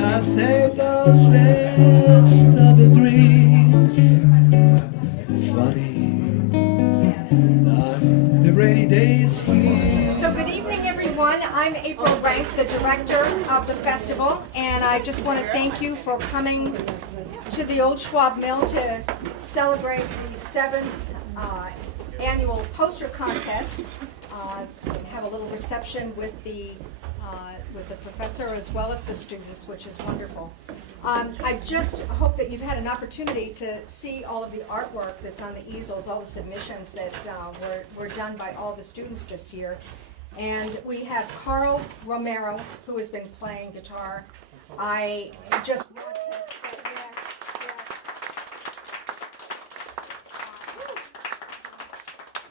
I've saved those lips of the dreams. Funny, the rainy days here. So good evening, everyone. I'm April Rank, the director of the festival, and I just want to thank you for coming to the Old Schwab Mill to celebrate the 7th annual poster contest. Have a little reception with the professor as well as the students, which is wonderful. I just hope that you've had an opportunity to see all of the artwork that's on the easels, all the submissions that were done by all the students this year. And we have Carl Romero, who has been playing guitar. I just want to say yes.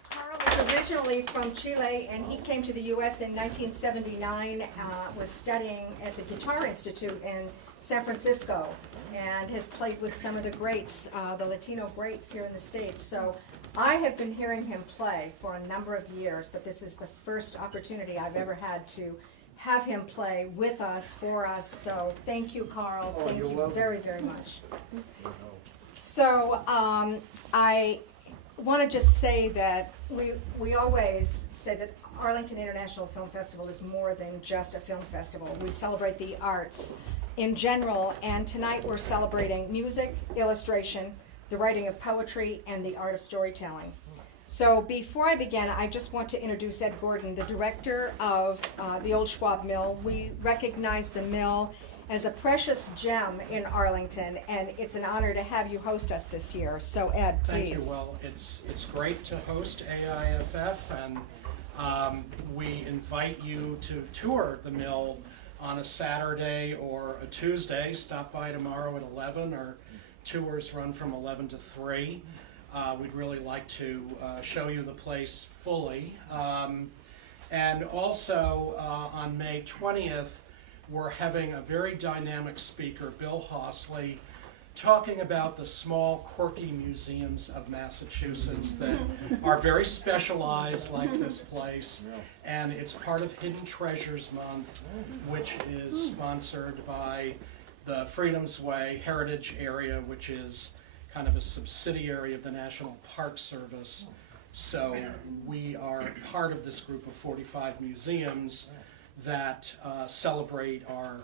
Carl is originally from Chile, and he came to the U.S. in 1979, was studying at the Guitar Institute in San Francisco, and has played with some of the greats, the Latino greats here in the States. So I have been hearing him play for a number of years, but this is the first opportunity I've ever had to have him play with us, for us. So thank you, Carl. Thank you very, very much. So I want to just say that we always say that Arlington International Film Festival is more than just a film festival. We celebrate the arts in general, and tonight we're celebrating music, illustration, the writing of poetry, and the art of storytelling. So before I begin, I just want to introduce Ed Gordon, the director of the Old Schwab Mill. We recognize the mill as a precious gem in Arlington, and it's an honor to have you host us this year. So Ed, please. Thank you. Well, it's great to host AIFF, and we invite you to tour the mill on a Saturday or a Tuesday. Stop by tomorrow at 11. Our tours run from 11 to 3. We'd really like to show you the place fully. And also on May 20th, we're having a very dynamic speaker, Bill Hossley, talking about the small, quirky museums of Massachusetts that are very specialized, like this place. And it's part of Hidden Treasures Month, which is sponsored by the Freedom's Way Heritage Area, which is kind of a subsidiary of the National Park Service. So we are part of this group of 45 museums that celebrate our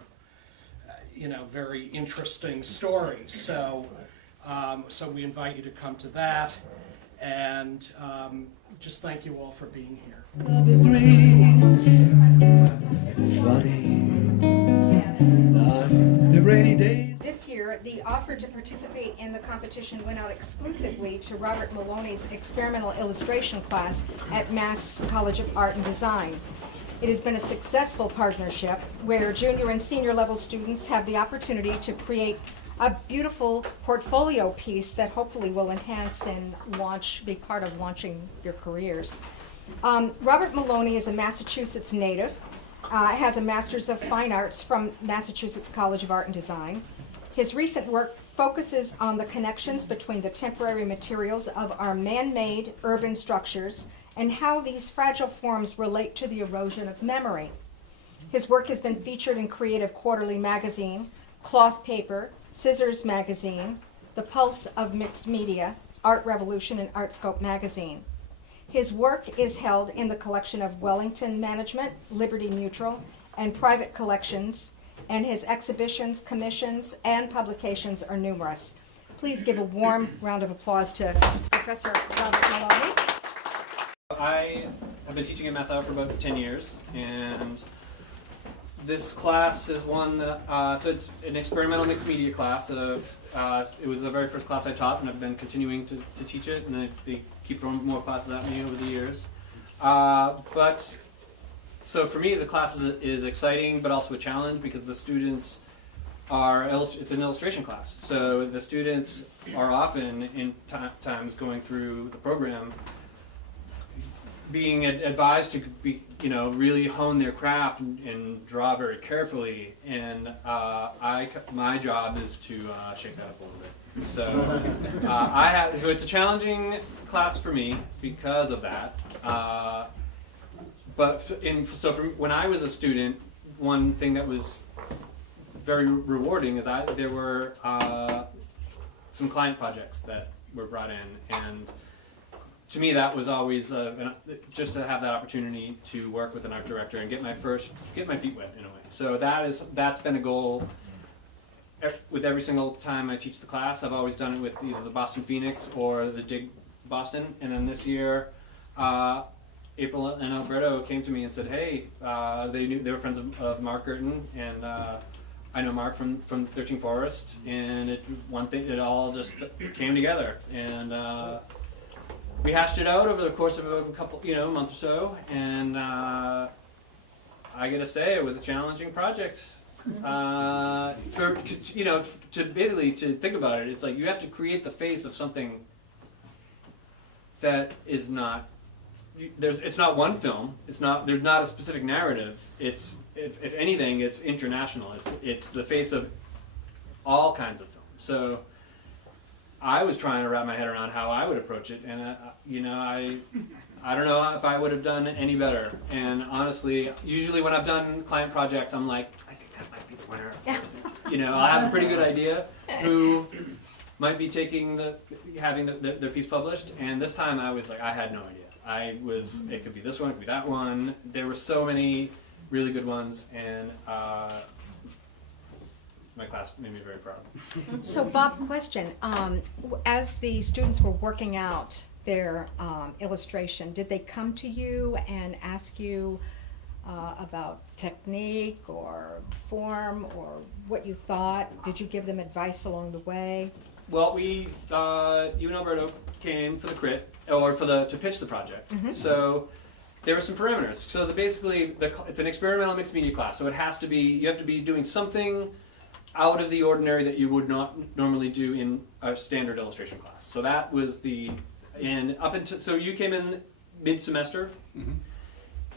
very interesting stories. So so we invite you to come to that, and just thank you all for being here. Of the dreams, funny, the rainy days. This year, the offer to participate in the competition went out exclusively to Robert Maloney's experimental illustration class at Mass College of Art and Design. It has been a successful partnership where junior and senior level students have the opportunity to create a beautiful portfolio piece that hopefully will enhance and be part of launching your careers. Robert Maloney is a Massachusetts native, has a Master's of Fine Arts from Massachusetts College of Art and Design. His recent work focuses on the connections between the temporary materials of our man-made urban structures and how these fragile forms relate to the erosion of memory. His work has been featured in Creative Quarterly magazine, Cloth Paper, Scissors magazine, The Pulse of Mixed Media, Art Revolution, and Artscope magazine. His work is held in the collection of Wellington Management, Liberty Mutual, and private collections, and his exhibitions, commissions, and publications are numerous. Please give a warm round of applause to Professor Robert Maloney. I have been teaching at Mass for about 10 years, and this class is one that, so it's an experimental mixed media class that it was the very first class I taught, and I've been continuing to teach it, and they keep throwing more classes at me over the years. But so for me, the class is exciting, but also a challenge because the students it's an illustration class. So the students are often in times going through the program being advised to really hone their craft and draw very carefully, and my job is to shake that up a little bit. So so it's a challenging class for me because of that. But when I was a student, one thing that was very rewarding is there were some client projects that were brought in, and to me that was always just to have that opportunity to work with an art director and get my feet wet in a way. So that's been a goal with every single time I teach the class. I've always done it with either the Boston Phoenix or the Dig Boston, and then this year April and Alberto came to me and said, hey, they were friends of Mark Girton, and I know Mark from 13 Forest, and it all just came together, and we hashed it out over the course of a couple, month or so, and I gotta say it was a challenging project. To think about it, it's like you have to create the face of something that is not. It's not one film. There's not a specific narrative. It's if anything, it's international. It's the face of all kinds of films. So I was trying to wrap my head around how I would approach it, and I don't know if I would have done any better. And honestly, usually when I've done client projects, I'm like, I think that might be the winner. I have a pretty good idea who might be having their piece published. And this time I was like, I had no idea. It could be this one, it could be that one. There were so many really good ones, and my class made me very proud. So Bob, question, as the students were working out their illustration, did they come to you and ask you about technique or form or what you thought? Did you give them advice along the way? Well, you and Alberto came for the crit, or to pitch the project. Mm-hmm. So there were some parameters. So basically, it's an experimental mixed media class. So you have to be doing something out of the ordinary that you would not normally do in a standard illustration class. So that was so you came in mid-semester, mm-hmm.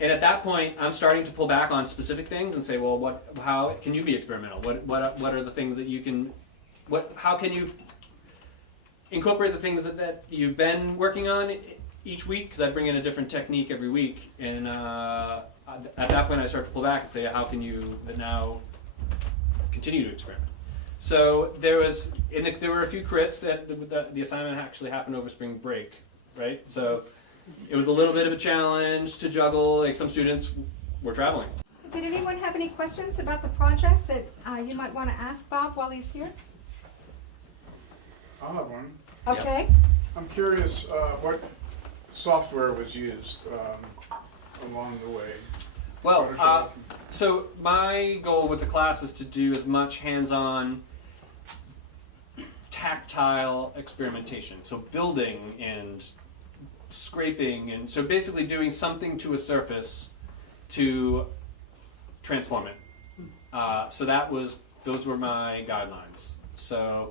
And at that point, I'm starting to pull back on specific things and say, well, how can you be experimental? What are the things that you can, how can you incorporate the things that you've been working on each week? Because I bring in a different technique every week, and at that point, I start to pull back and say, how can you now continue to experiment? So there were a few crits that the assignment actually happened over spring break, right? So it was a little bit of a challenge to juggle. Like some students were traveling. Did anyone have any questions about the project that you might want to ask Bob while he's here? I'll have one. Okay. Yep. I'm curious what software was used along the way. Well, so my goal with the class is to do as much hands-on, tactile experimentation. So building and scraping, and so basically doing something to a surface to transform it. So those were my guidelines. So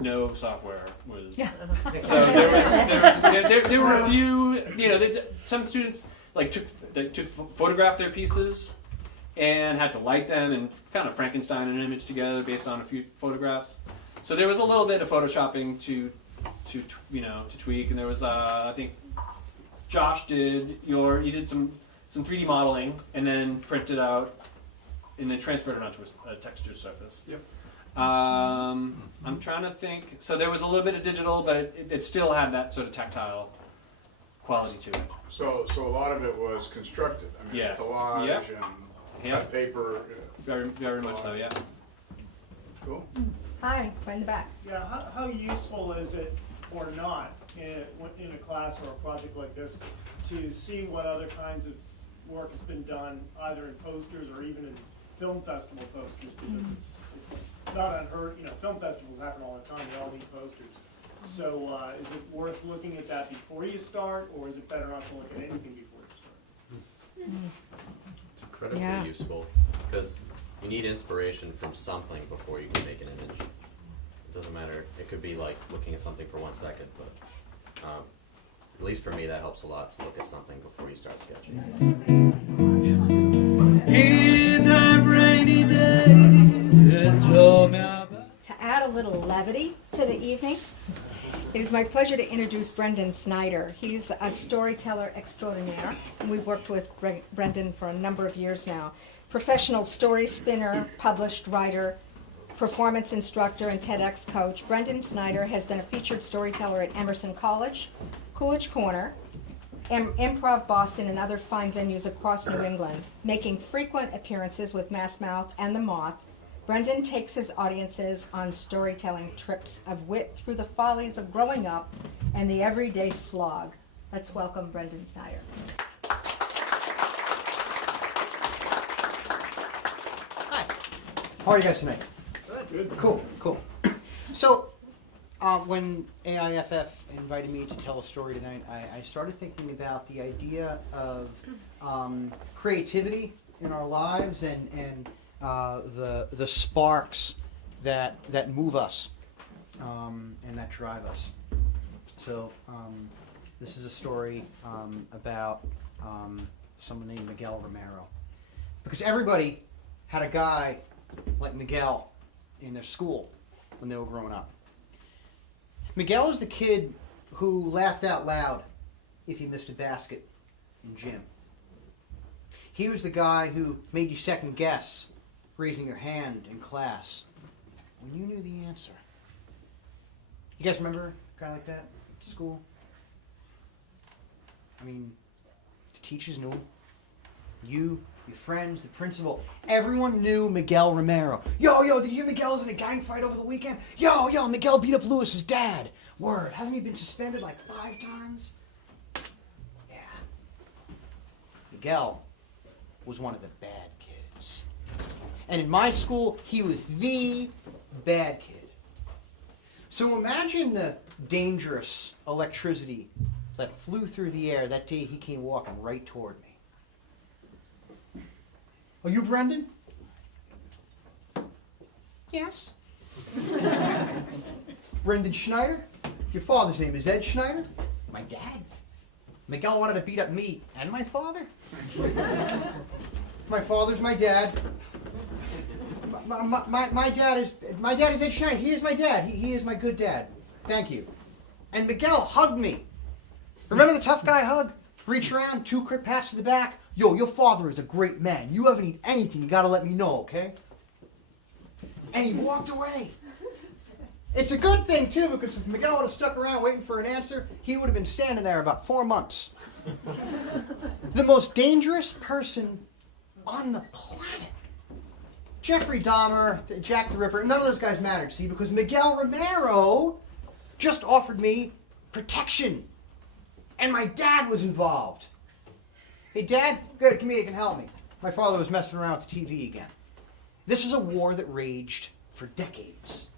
no software was. Yeah. So there were a few. Some students photographed their pieces and had to light them and kind of Frankenstein an image together based on a few photographs. So there was a little bit of photoshopping to tweak, and there was I think Josh you did some 3D modeling and then printed out and then transferred it onto a texture surface. Yep. I'm trying to think. So there was a little bit of digital, but it still had that sort of tactile quality to it. So a lot of it was constructed. I mean, yeah. Collage Yep. and cut paper. Very, very much so. Yeah. Cool. Hi, right in the back. Yeah, how useful is it or not in a class or a project like this to see what other kinds of work has been done either in posters or even in film festival posters, because it's not unheard, film festivals happen all the time, they all need posters. So is it worth looking at that before you start, or is it better not to look at anything before you start? It's incredibly useful because you need inspiration from something before you can make an image. It doesn't matter. It could be like looking at something for 1 second, but at least for me, that helps a lot to look at something before you start sketching. In that rainy day, told me about. To add a little levity to the evening, it is my pleasure to introduce Brendan Snyder. He's a storyteller extraordinaire, and we've worked with Brendan for a number of years now. Professional story spinner, published writer, performance instructor, and TEDx coach, Brendan Snyder has been a featured storyteller at Emerson College, Coolidge Corner, Improv Boston, and other fine venues across New England. Making frequent appearances with Mass Mouth and The Moth, Brendan takes his audiences on storytelling trips of wit through the follies of growing up and the everyday slog. Let's welcome Brendan Snyder. Hi. How are you guys tonight? Good. Cool. So, when AIFF invited me to tell a story tonight, I started thinking about the idea of creativity in our lives and the sparks that move us and that drive us. So, this is a story about someone named Miguel Romero. Because everybody had a guy like Miguel in their school when they were growing up. Miguel is the kid who laughed out loud if you missed a basket in gym. He was the guy who made you second guess raising your hand in class when you knew the answer. You guys remember a guy like that at school? I mean, the teachers knew him. You, your friends, the principal, everyone knew Miguel Romero. Yo, did you hear Miguel was in a gang fight over the weekend? Yo, Miguel beat up Lewis's dad. Word, hasn't he been suspended like 5 times? Yeah. Miguel was one of the bad kids. And in my school, he was the bad kid. So imagine the dangerous electricity that flew through the air that day he came walking right toward me. Are you Brendan? Yes. Brendan Schneider? Your father's name is Ed Schneider? My dad. Miguel wanted to beat up me and my father? My father's my dad. My dad is Ed Schneider. He is my dad. He is my good dad. Thank you. And Miguel hugged me. Remember the tough guy hug? Reach around, 2 quick passes to the back. Yo, your father is a great man. You ever need anything, you gotta let me know, okay? And he walked away. It's a good thing, too, because if Miguel would have stuck around waiting for an answer, he would have been standing there about 4 months. The most dangerous person on the planet. Jeffrey Dahmer, Jack the Ripper, none of those guys mattered, see, because Miguel Romero just offered me protection. And my dad was involved. Hey, Dad? Good, come here, you can help me. My father was messing around with the TV again. This is a war that raged for decades.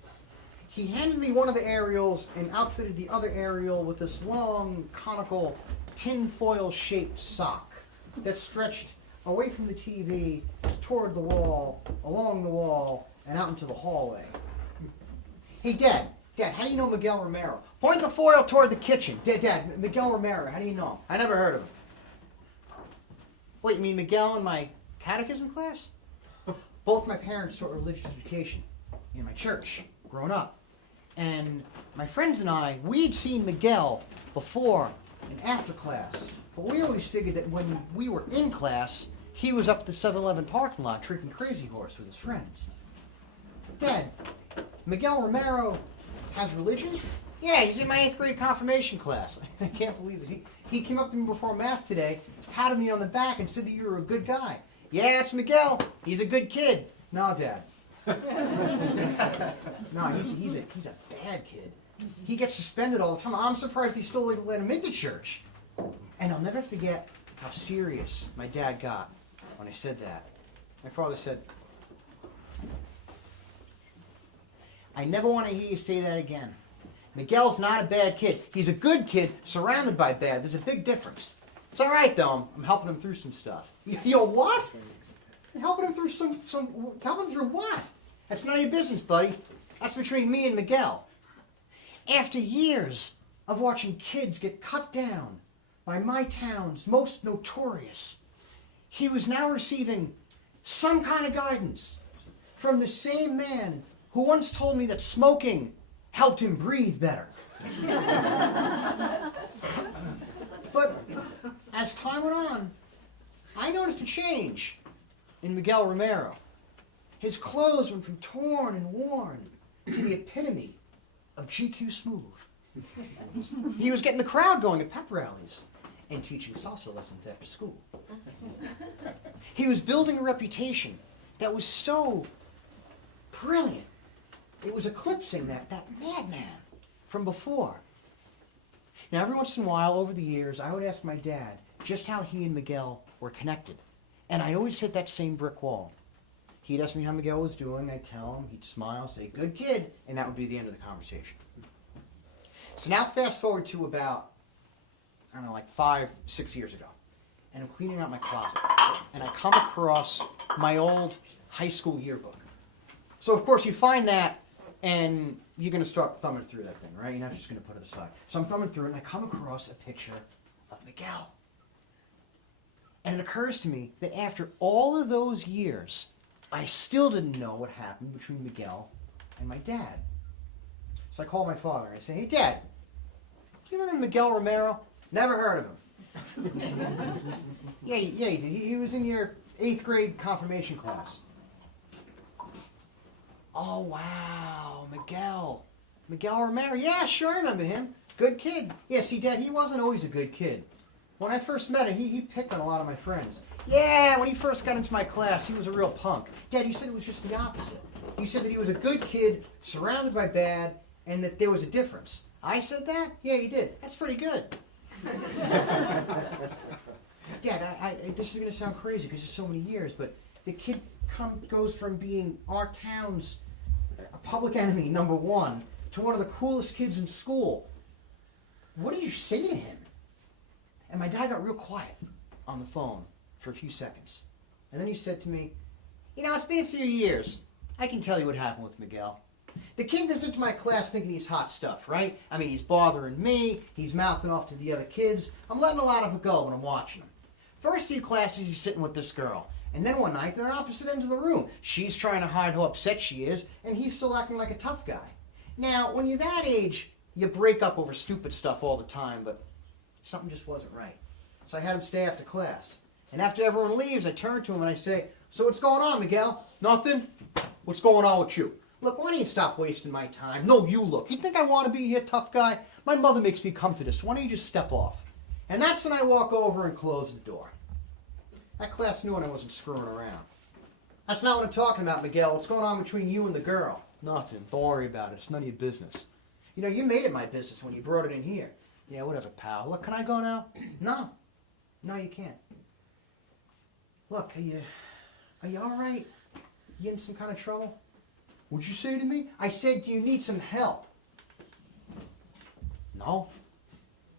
He handed me one of the aerials and outfitted the other aerial with this long, conical, tinfoil-shaped sock that stretched away from the TV, toward the wall, along the wall, and out into the hallway. Hey, Dad, how do you know Miguel Romero? Point the foil toward the kitchen. Dad, Miguel Romero, how do you know him? I never heard of him. Wait, you mean Miguel in my catechism class? Both my parents taught religious education in my church, growing up. And my friends and I, we'd seen Miguel before and after class. But we always figured that when we were in class, he was up at the 7-Eleven parking lot drinking Crazy Horse with his friends. Dad, Miguel Romero has religion? Yeah, he's in my 8th grade confirmation class. I can't believe it. He came up to me before math today, patted me on the back, and said that you were a good guy. Yeah, it's Miguel. He's a good kid. No, Dad. No, he's a bad kid. He gets suspended all the time. I'm surprised they still let him into church. And I'll never forget how serious my dad got when I said that. My father said, I never want to hear you say that again. Miguel's not a bad kid. He's a good kid surrounded by bad. There's a big difference. It's all right, though. I'm helping him through some stuff. Yo, what? Helping him through helping him through what? That's none of your business, buddy. That's between me and Miguel. After years of watching kids get cut down by my town's most notorious, he was now receiving some kind of guidance from the same man who once told me that smoking helped him breathe better. But as time went on, I noticed a change. in Miguel Romero. His clothes went from torn and worn to the epitome of GQ smooth. He was getting the crowd going at pep rallies and teaching salsa lessons after school. He was building a reputation that was so brilliant. It was eclipsing that madman from before. Now, every once in a while, over the years, I would ask my dad just how he and Miguel were connected. And I'd always hit that same brick wall. He'd ask me how Miguel was doing, I'd tell him, he'd smile, say, good kid, and that would be the end of the conversation. So now fast forward to about, I don't know, like 5, 6 years ago. And I'm cleaning out my closet. And I come across my old high school yearbook. So of course you find that and you're going to start thumbing through that thing, right? You're not just going to put it aside. So I'm thumbing through it and I come across a picture of Miguel. And it occurs to me that after all of those years, I still didn't know what happened between Miguel and my dad. So I call my father and I say, hey Dad, do you remember Miguel Romero? Never heard of him. Yeah, he did. He was in your 8th grade confirmation class. Oh, wow, Miguel Romero. Yeah, sure, I remember him. Good kid. Yeah, see, Dad, he wasn't always a good kid. When I first met him, he picked on a lot of my friends. Yeah, when he first got into my class, he was a real punk. Dad, you said it was just the opposite. You said that he was a good kid, surrounded by bad, and that there was a difference. I said that? Yeah, you did. That's pretty good. Dad, this is going to sound crazy because it's so many years, but the kid goes from being our town's public enemy #1 to one of the coolest kids in school. What did you say to him? And my dad got real quiet on the phone for a few seconds. And then he said to me, you know, it's been a few years. I can tell you what happened with Miguel. The kid goes into my class thinking he's hot stuff, right? I mean, he's bothering me. He's mouthing off to the other kids. I'm letting a lot of it go when I'm watching him. First few classes, he's sitting with this girl. And then one night, they're opposite ends of the room. She's trying to hide how upset she is, and he's still acting like a tough guy. Now, when you're that age, you break up over stupid stuff all the time, but something just wasn't right. So I had him stay after class. And after everyone leaves, I turn to him and I say, so what's going on, Miguel? Nothing. What's going on with you? Look, why don't you stop wasting my time? No, you look. You think I want to be here, tough guy? My mother makes me come to this. Why don't you just step off? And that's when I walk over and close the door. That class knew I wasn't screwing around. That's not what I'm talking about, Miguel. What's going on between you and the girl? Nothing. Don't worry about it. It's none of your business. You know, you made it my business when you brought it in here. Yeah, whatever, pal. Look, can I go now? No. No, you can't. Look, are you all right? You in some kind of trouble? What'd you say to me? I said, do you need some help? No.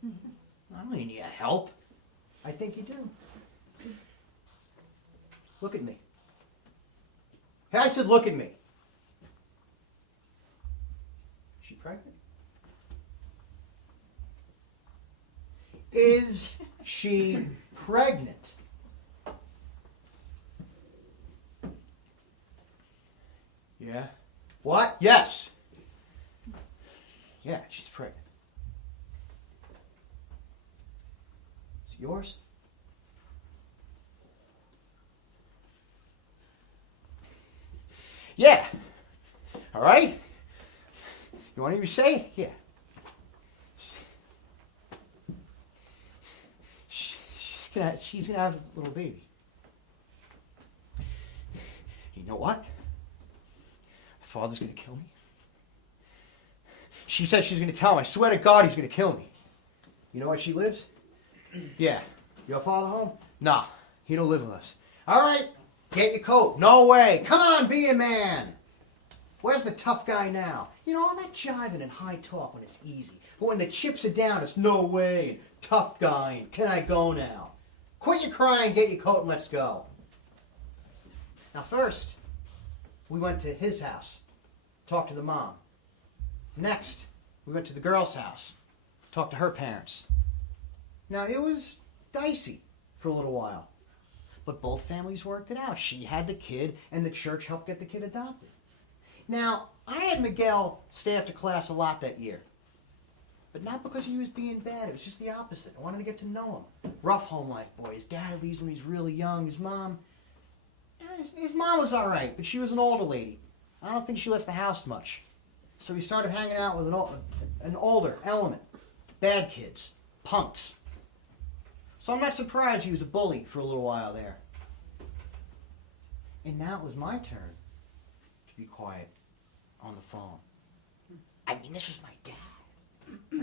I don't need your help. I think you do. Look at me. Hey, I said look at me. Is she pregnant? Is she pregnant? Yeah. What? Yes. Yeah, she's pregnant. Is it yours? Yeah. All right. You want to hear me say it? Yeah. She's gonna have a little baby. You know what? My father's gonna kill me. She said she's gonna tell him. I swear to God, he's gonna kill me. You know where she lives? Yeah. Your father home? Nah, he don't live with us. All right. Get your coat. No way. Come on, be a man. Where's the tough guy now? You know, all that jiving and high talk when it's easy. But when the chips are down, it's no way. And tough guy. And can I go now? Quit your crying, get your coat, and let's go. Now first, we went to his house. Talked to the mom. Next, we went to the girl's house. Talked to her parents. Now, it was dicey for a little while. But both families worked it out. She had the kid, and the church helped get the kid adopted. Now, I had Miguel stay after class a lot that year. But not because he was being bad. It was just the opposite. I wanted to get to know him. Rough home life boy. His dad leaves when he's really young. His mom, His mom was all right, but she was an older lady. I don't think she left the house much. So he started hanging out with an older element. Bad kids. Punks. So I'm not surprised he was a bully for a little while there. And now it was my turn to be quiet on the phone. I mean, this was my dad,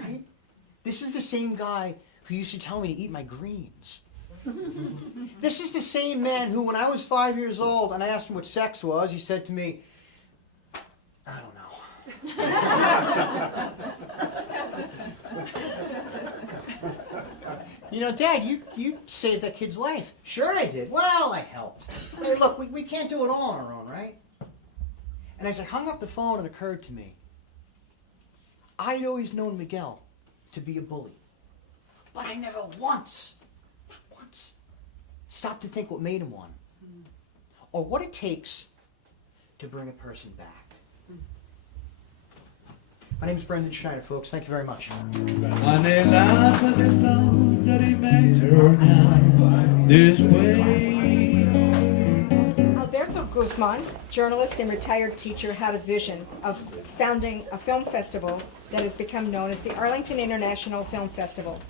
right? This is the same guy who used to tell me to eat my greens. This is the same man who, when I was 5 years old and I asked him what sex was, he said to me, I don't know. You know, Dad, you saved that kid's life. Sure I did. Well, I helped. Hey, look, we can't do it all on our own, right? And as I hung up the phone, it occurred to me, I'd always known Miguel to be a bully. But I never once stopped to think what made him one. Or what it takes to bring a person back. My name is Brendan Schneider, folks. Thank you very much. Anhelaba the thought that it may turn out this way. Alberto Guzman, journalist and retired teacher, had a vision of founding a film festival that has become known as the Arlington International Film Festival,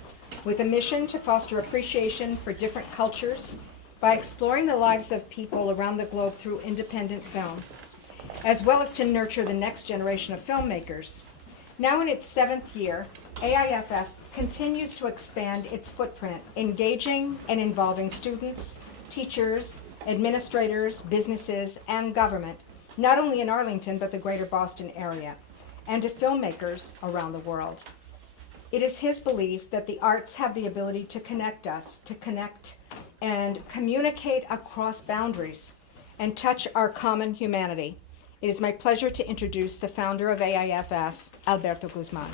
with a mission to foster appreciation for different cultures by exploring the lives of people around the globe through independent film, as well as to nurture the next generation of filmmakers. Now in its 7th year, AIFF continues to expand its footprint, engaging and involving students, teachers, administrators, businesses, and government, not only in Arlington but the greater Boston area, and to filmmakers around the world. It is his belief that the arts have the ability to connect us, to connect and communicate across boundaries and touch our common humanity. It is my pleasure to introduce the founder of AIFF, Alberto Guzman.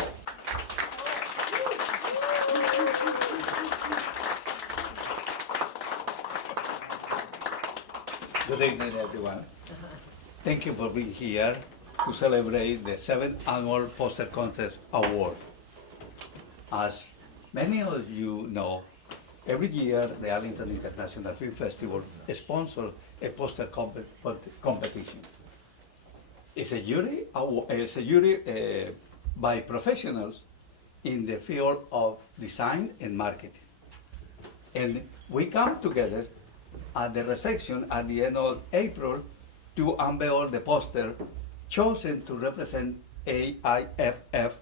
Good evening, everyone. Thank you for being here to celebrate the 7th Annual Poster Contest Award. As many of you know, every year the Arlington International Film Festival sponsors a poster competition. It's a jury by professionals in the field of design and marketing. And we come together at the reception at the end of April to unveil the poster chosen to represent AIFF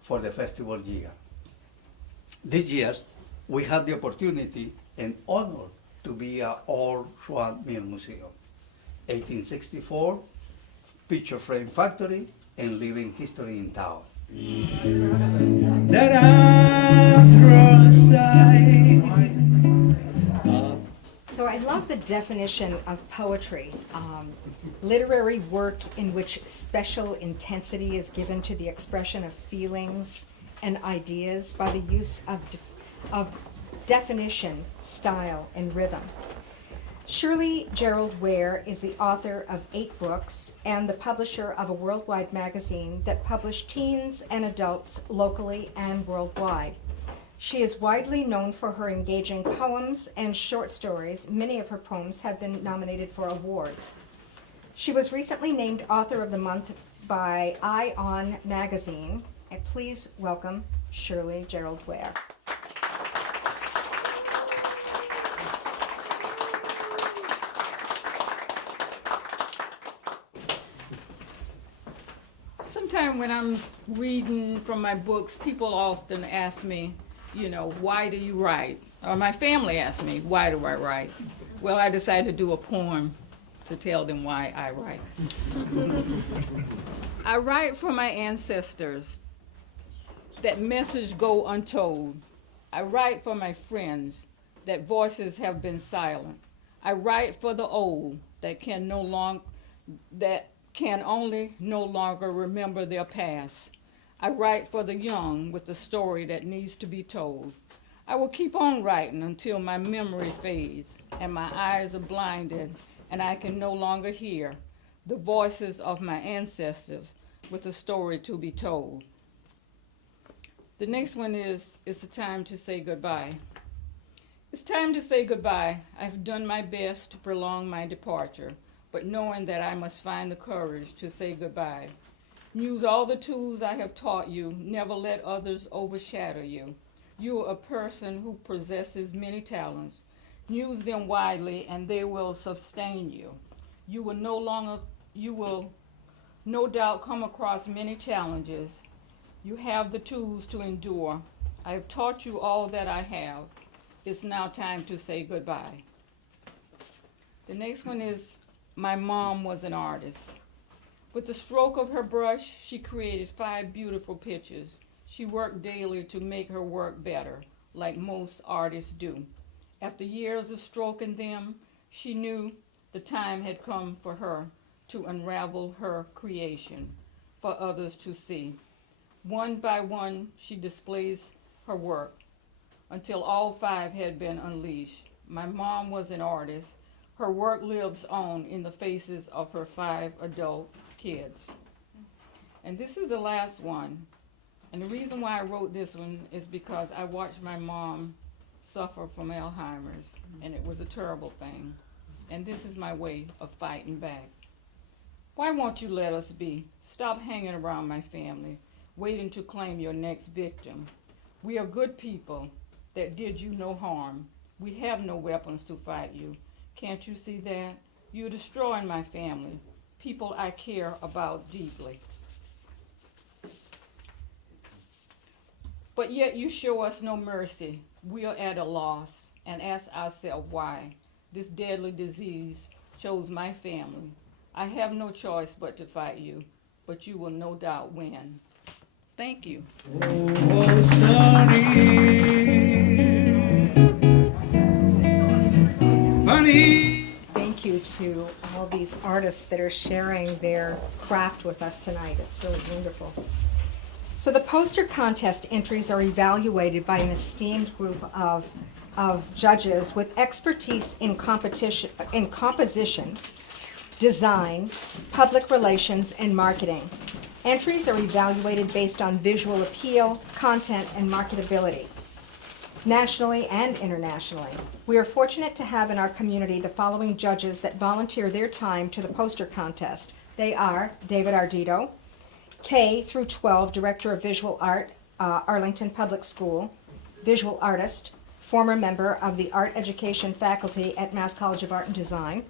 for the festival year. This year, we had the opportunity and honor to be at Old Swan Mill Museum, 1864, picture frame factory, and living history in town. That I throw aside. So I love the definition of poetry, literary work in which special intensity is given to the expression of feelings and ideas by the use of definition, style, and rhythm. Shirley Gerald Ware is the author of 8 books and the publisher of a worldwide magazine that published teens and adults locally and worldwide. She is widely known for her engaging poems and short stories. Many of her poems have been nominated for awards. She was recently named Author of the Month by Eye On magazine. And please welcome Shirley Gerald Ware. Sometimes when I'm reading from my books, people often ask me, why do you write? Or my family asks me, why do I write? Well, I decided to do a poem to tell them why I write. I write for my ancestors, that message go untold. I write for my friends, that voices have been silent. I write for the old, that can only no longer remember their past. I write for the young with the story that needs to be told. I will keep on writing until my memory fades and my eyes are blinded and I can no longer hear the voices of my ancestors with a story to be told. The next one is, it's a time to say goodbye. It's time to say goodbye. I've done my best to prolong my departure, but knowing that I must find the courage to say goodbye. Use all the tools I have taught you. Never let others overshadow you. You are a person who possesses many talents. Use them widely and they will sustain you. You will no doubt come across many challenges. You have the tools to endure. I have taught you all that I have. It's now time to say goodbye. The next one is, my mom was an artist. With the stroke of her brush, she created 5 beautiful pictures. She worked daily to make her work better, like most artists do. After years of stroking them, she knew the time had come for her to unravel her creation for others to see. One by one, she displays her work until all 5 had been unleashed. My mom was an artist. Her work lives on in the faces of her 5 adult kids. And this is the last one. And the reason why I wrote this one is because I watched my mom suffer from Alzheimer's, and it was a terrible thing. And this is my way of fighting back. Why won't you let us be? Stop hanging around my family, waiting to claim your next victim. We are good people that did you no harm. We have no weapons to fight you. Can't you see that? You're destroying my family, people I care about deeply. But yet you show us no mercy. We are at a loss and ask ourselves why this deadly disease chose my family. I have no choice but to fight you, but you will no doubt win. Thank you. Oh, funny. Thank you to all these artists that are sharing their craft with us tonight. It's really wonderful. So the poster contest entries are evaluated by an esteemed group of judges with expertise in composition, design, public relations, and marketing. Entries are evaluated based on visual appeal, content, and marketability, nationally and internationally. We are fortunate to have in our community the following judges that volunteer their time to the poster contest. They are David Ardito, K through 12 Director of Visual Art, Arlington Public School, visual artist, former member of the art education faculty at Mass College of Art and Design.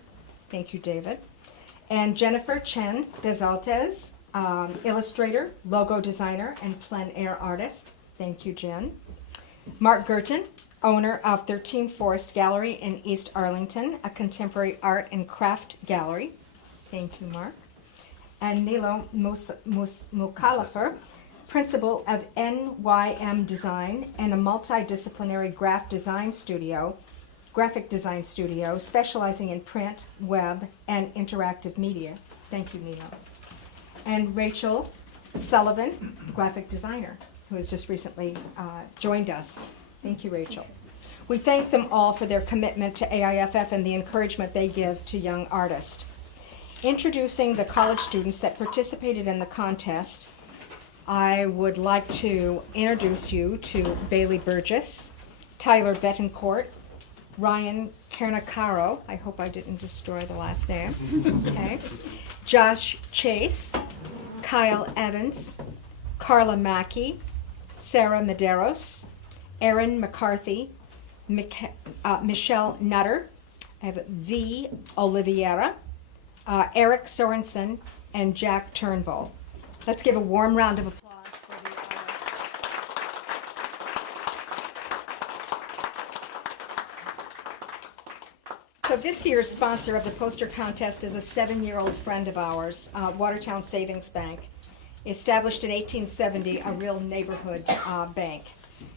Thank you, David. And Jennifer Chen Desaltes, illustrator, logo designer, and plein air artist. Thank you, Jen. Mark Gerton, owner of 13 Forest Gallery in East Arlington, a contemporary art and craft gallery. Thank you, Mark. And Nilo Mukhalafer, principal of NYM Design and a multidisciplinary graphic design studio specializing in print, web, and interactive media. Thank you, Nilo. And Rachel Sullivan, graphic designer, who has just recently joined us. Thank you, Rachel. We thank them all for their commitment to AIFF and the encouragement they give to young artists. Introducing the college students that participated in the contest, I would like to introduce you to Bailey Burgess, Tyler Betancourt, Ryan Carnacaro, I hope I didn't destroy the last name, okay, Josh Chase, Kyle Evans, Carla Mackey, Sarah Medeiros, Erin McCarthy, Michelle Nutter, I have V. Oliveira, Eric Sorensen, and Jack Turnbull. Let's give a warm round of applause for the artists. So this year's sponsor of the poster contest is a 7-year-old friend of ours, Watertown Savings Bank. Established in 1870, a real neighborhood bank.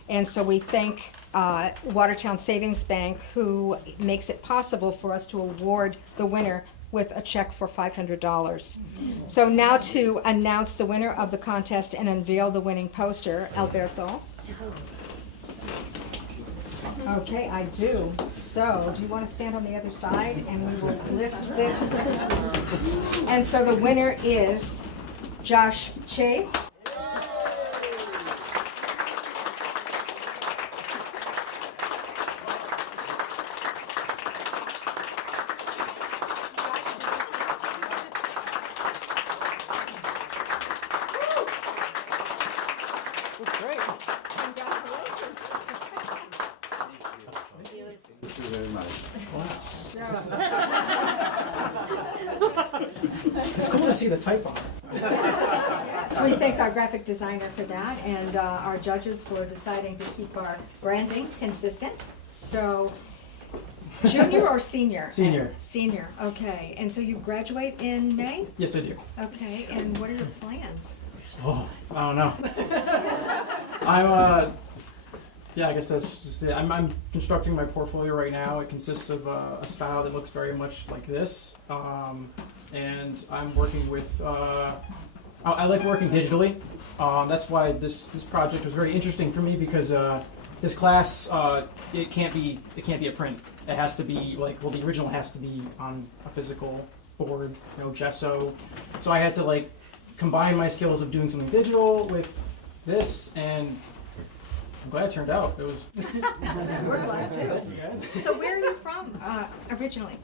And so we thank Watertown Savings Bank, who makes it possible for us to award the winner with a check for $500. So now to announce the winner of the contest and unveil the winning poster, Alberto. Okay, I do. So, do you want to stand on the other side and we will lift this? And so the winner is Josh Chase. see the typo. So we thank our graphic designer for that, and our judges for deciding to keep our branding consistent. So, junior or senior? Senior. Senior, okay. And so you graduate in May? Yes, I do. Okay, and what are your plans? Oh, I don't know. Yeah, I guess that's just it. I'm constructing my portfolio right now. It consists of a style that looks very much like this, and I'm working with. I like working digitally. That's why this project was very interesting for me because this class it can't be a print. It has to be like, well, the original has to be on a physical board, gesso. So I had to like combine my skills of doing something digital with this, and I'm glad it turned out. It was. We're glad too. Thank you guys. So where are you from originally?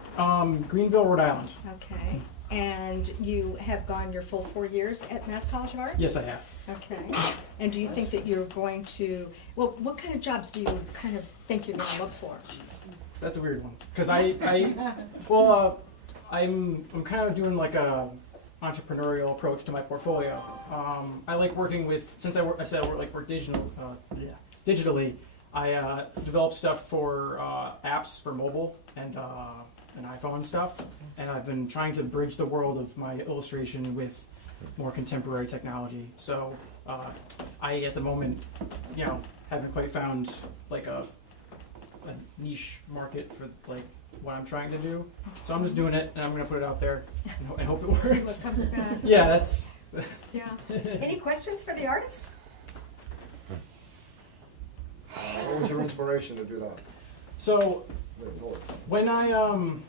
Greenville, Rhode Island. Okay, and you have gone your full 4 years at Mass College of Art? Yes, I have. Okay, and do you think that you're going to, well, what kind of jobs do you kind of think you're going to look for? That's a weird one because I'm kind of doing like a entrepreneurial approach to my portfolio. I like working with, since I work digitally. I develop stuff for apps for mobile and iPhone stuff, and I've been trying to bridge the world of my illustration with more contemporary technology. So I, at the moment, haven't quite found like a niche market for like what I'm trying to do. So I'm just doing it, and I'm going to put it out there and hope it works. See what comes back. Yeah, that's. Yeah. Any questions for the artist? What was your inspiration to do that? So when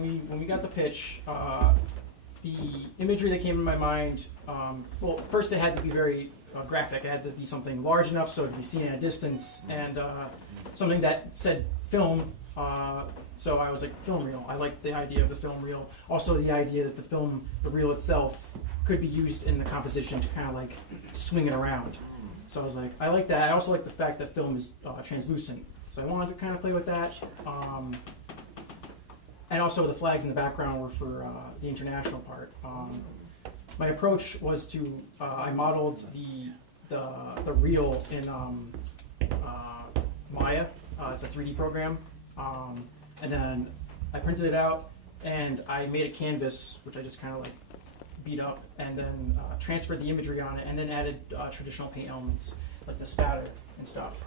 we got the pitch, the imagery that came in my mind, well, first it had to be very graphic. It had to be something large enough so it could be seen at a distance, and something that said film. So I was like, film reel. I like the idea of the film reel. Also the idea that the reel itself could be used in the composition to kind of like swing it around. So I was like, I like that. I also like the fact that film is translucent. So I wanted to kind of play with that. And also the flags in the background were for the international part. My approach was to, I modeled the reel in Maya. It's a 3D program. And then I printed it out, and I made a canvas, which I just kind of like beat up, and then transferred the imagery on it, and then added traditional paint elements like the spatter and stuff.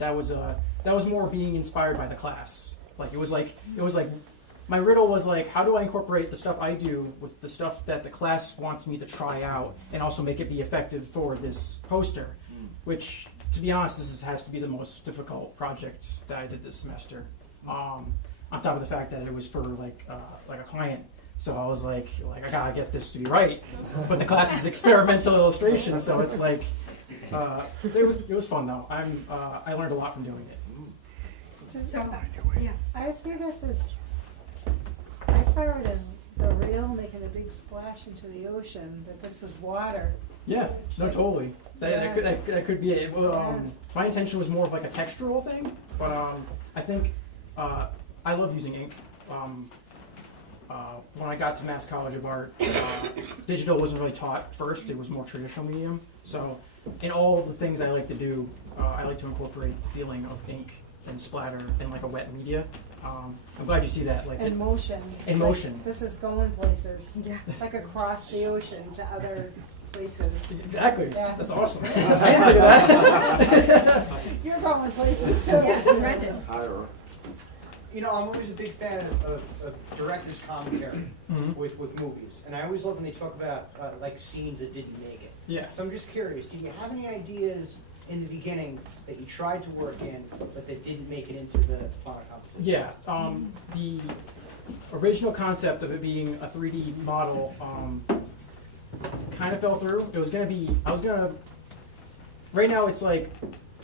That was more being inspired by the class. Like it was like my riddle was like, how do I incorporate the stuff I do with the stuff that the class wants me to try out, and also make it be effective for this poster, which, to be honest, this has to be the most difficult project that I did this semester. On top of the fact that it was for like a client, so I was like I gotta get this to be right. But the class is experimental illustration, so it's like it was fun though. I learned a lot from doing it. So, yes. I see this as, I saw it as the reel making a big splash into the ocean, that this was water. Yeah, no, totally. That could be it. My intention was more of like a textural thing, but I think I love using ink. When I got to Mass College of Art, digital wasn't really taught first. It was more traditional medium. So in all of the things I like to do, I like to incorporate the feeling of ink and splatter in like a wet media. I'm glad you see that. Like And motion. In motion. This is going places. Yeah. Like across the ocean to other places. Exactly. Yeah. That's awesome. I didn't think of that. You're going places too. Yes, Brendan. I'm always a big fan of director's commentary with movies, and I always love when they talk about like scenes that didn't make it. Yeah. So I'm just curious, do you have any ideas in the beginning that you tried to work in, but that didn't make it into the final composition? Yeah. The original concept of it being a 3D model kind of fell through. It was gonna be. Right now, it's like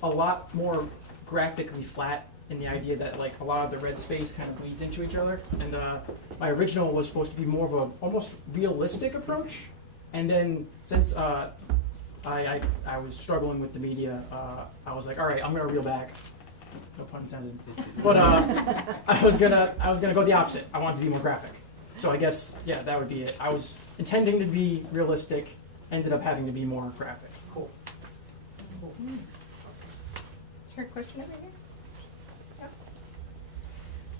a lot more graphically flat in the idea that like a lot of the red space kind of bleeds into each other. And my original was supposed to be more of a almost realistic approach. And then since I was struggling with the media, I was like, all right, I'm gonna reel back. No pun intended. But I was gonna go the opposite. I wanted to be more graphic. So I guess, yeah, that would be it. I was intending to be realistic, ended up having to be more graphic. Cool. Is there a question over here? Yeah.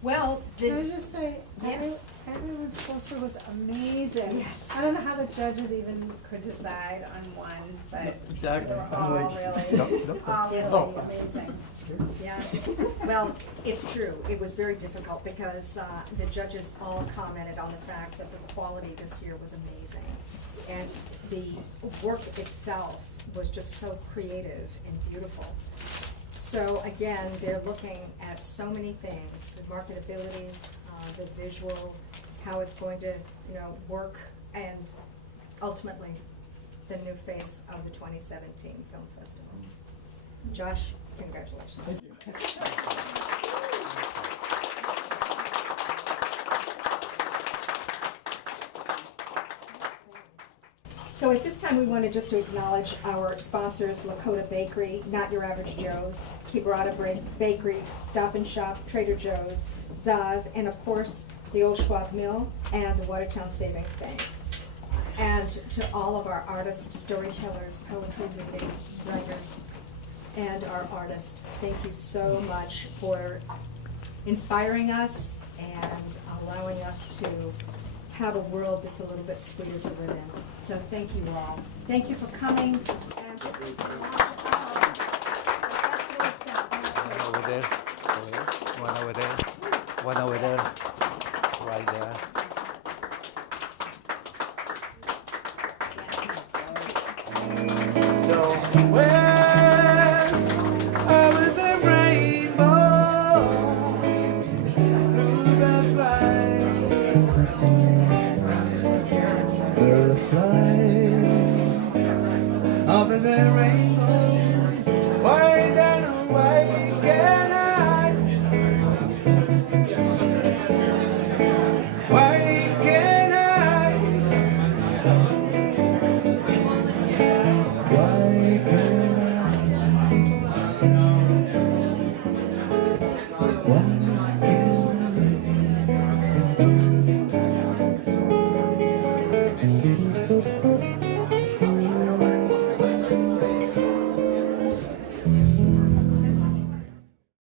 Well, Can I just say, Yes. everyone's poster was amazing. Yes. I don't know how the judges even could decide on one, but Exactly. they were I'm all like- all Yes. really amazing. Yeah, well, it's true. It was very difficult because the judges all commented on the fact that the quality this year was amazing. And the work itself was just so creative and beautiful. So again, they're looking at so many things, the marketability, the visual, how it's going to, work, and ultimately, the new face of the 2017 Film Festival. Josh, congratulations. So at this time, we wanted just to acknowledge our sponsors, Lakota Bakery, Not Your Average Joe's, Kibarata Bakery, Stop and Shop, Trader Joe's, Zaz, and of course, the Old Schwab Mill and the Watertown Savings Bank. And to all of our artists, storytellers, poetry reading writers, and our artists, thank you so much for inspiring us and allowing us to have a world that's a little bit sweeter to live in. So thank you all. Thank you for coming. And this is the One over there, one over there, one over there, right there. So where over the rainbow, bluebird fly, over the rainbow.